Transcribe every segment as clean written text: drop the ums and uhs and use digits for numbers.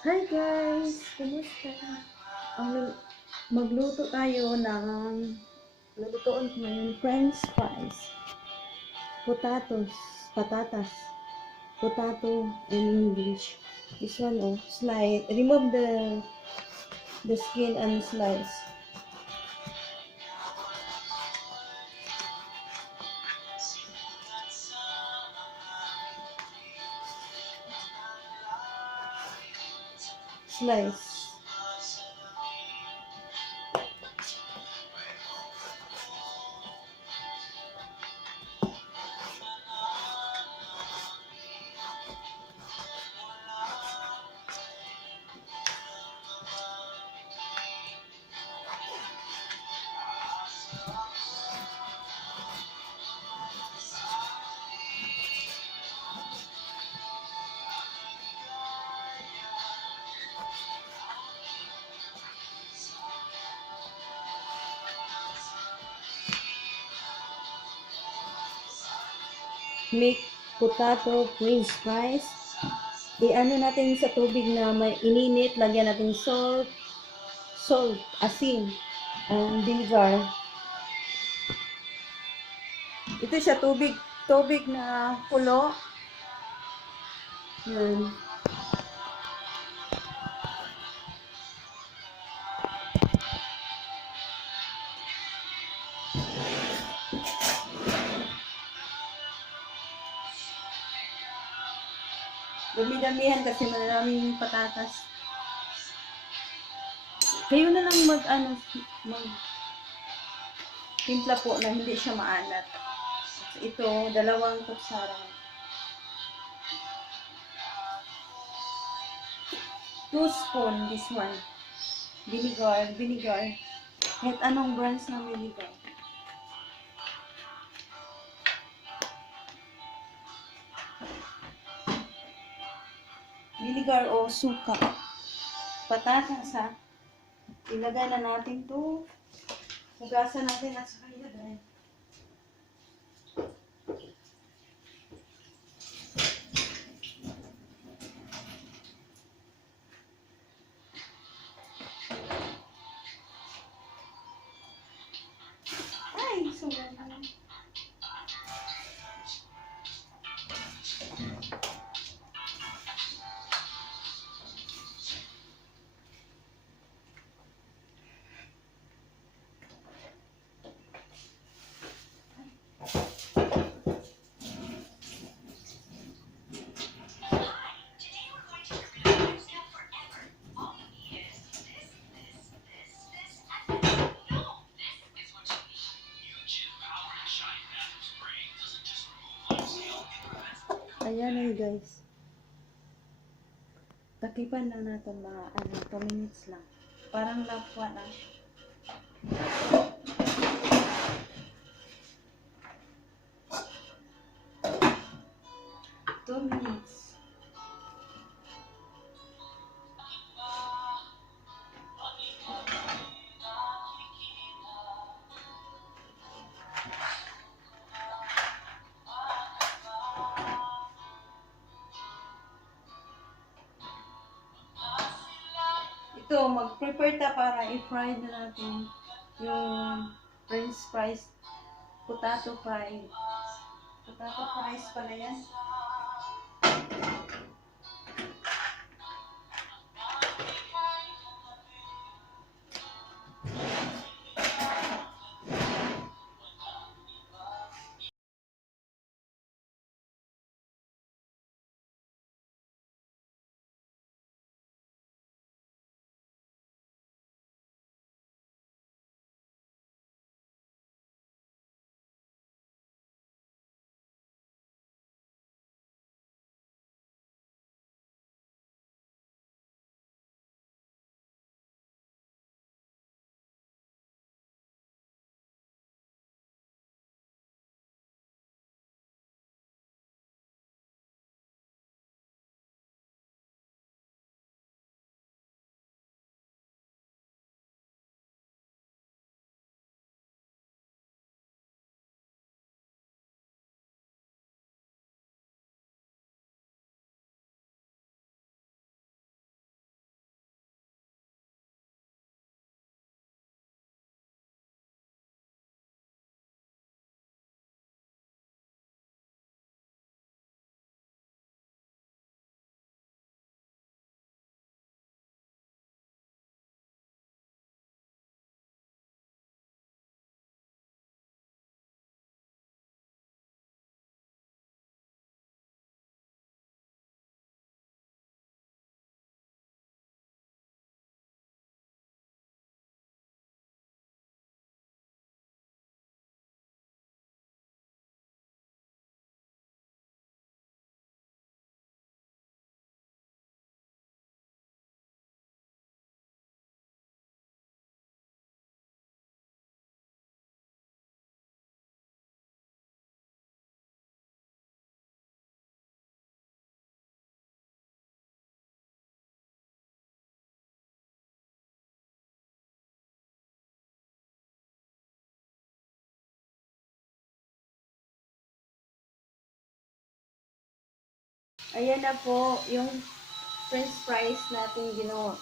Hi guys! Kumusta? Magluto tayo ng lulutuin ko ngayon french fries, patatas, potato in English. This one slice, remove the skin and slice. Slice. Make potato french fries. I-ano natin sa tubig na may ininit, lagyan natin salt, asin, and vinegar. Ito siya tubig na kulo. Yan. Dami-damihan kasi maraming patatas. Kayo na lang mag timpla po na hindi siya maalat. Ito, 2 kutsara. 2 spoon, this one. Vinegar. Kahit anong brands ng vinegar. Vinegar o suka. Patatas ha. Ilagay na natin to. Hugasan natin at saka ilagay. Ay, sugat na. Ayan na guys. Takipan lang natin mga 2 minutes lang. Parang lakwa na. 2 minutes. Ito, mag-prepare ta para i-fry na natin yung french fries, potato fries. Potato fries pala yan. Ayan na po yung french fries natin ginawa.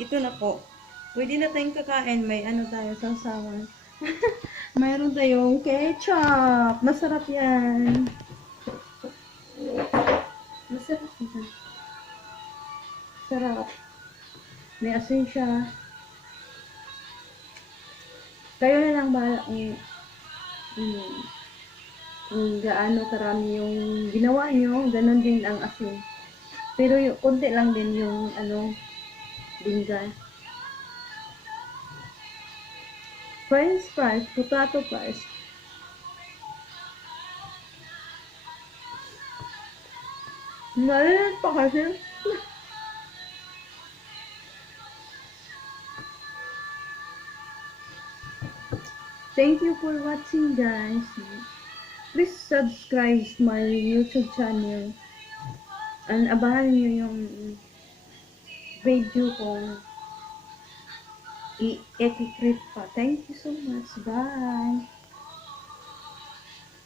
Ito na po. Pwede na tayong kakain. May ano tayo, sausawan. Mayroon tayong ketchup. Masarap yan. Masarap yan. Sarap. May asin siya. Kayo na lang bahala kung gaano karami yung ginawa nyo. Ganon din ang asin. Pero yung konti lang din yung lingga. French fries, potato fries. Maliit pa kasi. Thank you for watching, guys. Please subscribe my YouTube channel. And abangan nyo yung video kong i-edit pa. Thank you so much. Bye!